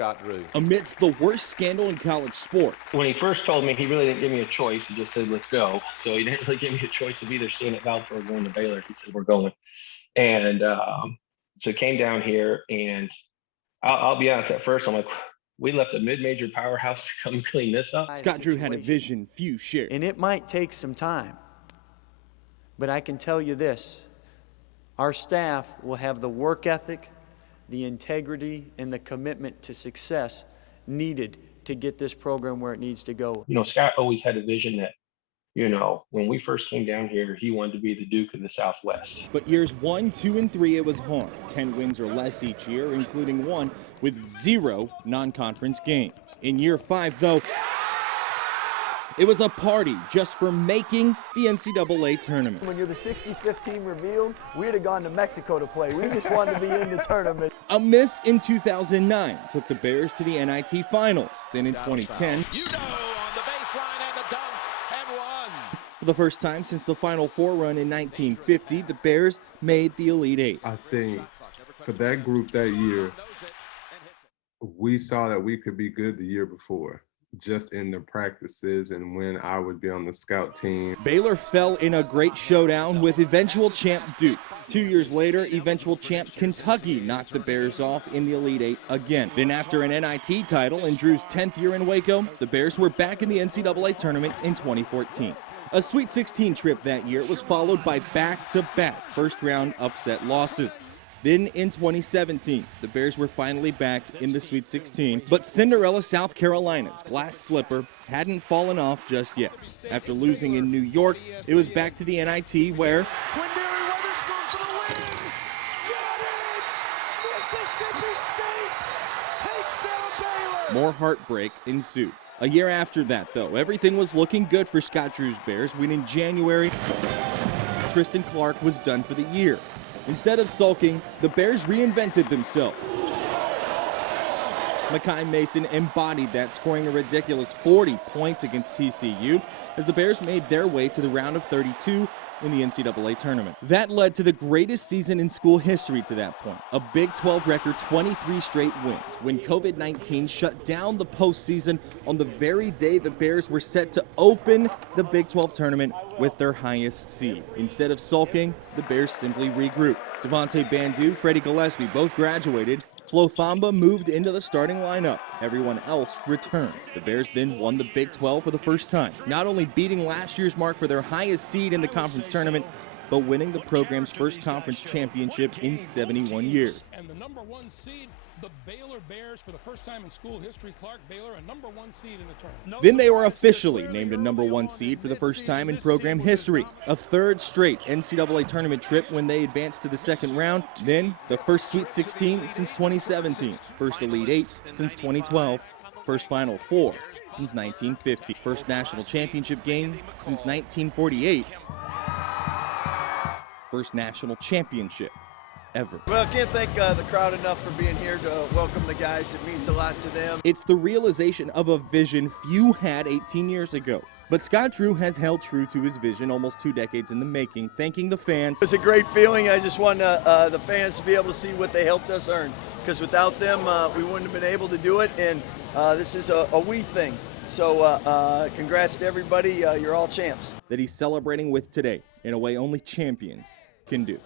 Scott Drew. Amidst the worst scandal in college sports. When he first told me, he really didn't give me a choice. He just said, let's go. So he didn't really give me a choice of either staying at Valpo or going to Baylor. He said, we're going. And so he came down here, and I'll be honest, at first I'm like, we left a mid-major powerhouse to come clean this up. Scott Drew had a vision few shared. And it might take some time, but I can tell you this, our staff will have the work ethic, the integrity, and the commitment to success needed to get this program where it needs to go. You know, Scott always had a vision that, you know, when we first came down here, he wanted to be the Duke of the Southwest. But years 1, 2, and 3, it was hard. 10 wins or less each year, including one with 0 non-conference games. In year 5, though, it was a party just for making the NCAA tournament. When you're the 65th team revealed, we'd have gone to Mexico to play. We just wanted to be in the tournament. A miss in 2009 took the Bears to the NIT Finals. Then in 2010, for the first time since the Final Four run in 1950, the Bears made the Elite Eight. I think for that group that year, we saw that we could be good the year before, just in the practices and when I would be on the scout team. Baylor fell in a great showdown with eventual champ Duke. 2 years later, eventual champ Kentucky knocked the Bears off in the Elite Eight again. Then after an NIT title in Drew's 10th year in Waco, the Bears were back in the NCAA tournament in 2014. A Sweet 16 trip that year was followed by back-to-back first-round upset losses. Then in 2017, the Bears were finally back in the Sweet 16, but Cinderella South Carolina's glass slipper hadn't fallen off just yet. After losing in New York, it was back to the NIT where more heartbreak ensued. A year after that, though, everything was looking good for Scott Drew's Bears when in January, Tristan Clark was done for the year. Instead of sulking, the Bears reinvented themselves. Makai Mason embodied that, scoring a ridiculous 40 points against TCU as the Bears made their way to the round of 32 in the NCAA tournament. That led to the greatest season in school history to that point, a Big 12 record 23 straight wins, when COVID-19 shut down the postseason on the very day the Bears were set to open the Big 12 tournament with their highest seed. Instead of sulking, the Bears simply regrouped. Devontae Bandu, Freddie Gillespie both graduated. Flo Thamba moved into the starting lineup. Everyone else returned. The Bears then won the Big 12 for the first time, not only beating last year's mark for their highest seed in the conference tournament, but winning the program's first conference championship in 71 years. And the #1 seed, the Baylor Bears, for the first time in school history. Clark Baylor, a #1 seed in the tournament. Then they were officially named a #1 seed for the first time in program history. A third straight NCAA tournament trip when they advanced to the second round. Then the first Sweet 16 since 2017. First Elite Eight since 2012. First Final Four since 1950. First national championship game since 1948. First national championship ever. Well, I can't thank the crowd enough for being here to welcome the guys. It means a lot to them. It's the realization of a vision few had 18 years ago. But Scott Drew has held true to his vision almost 2 decades in the making, thanking the fans. It's a great feeling. I just want the fans to be able to see what they helped us earn, because without them, we wouldn't have been able to do it, and this is a we thing. So congrats to everybody. You're all champs. That he's celebrating with today in a way only champions can do.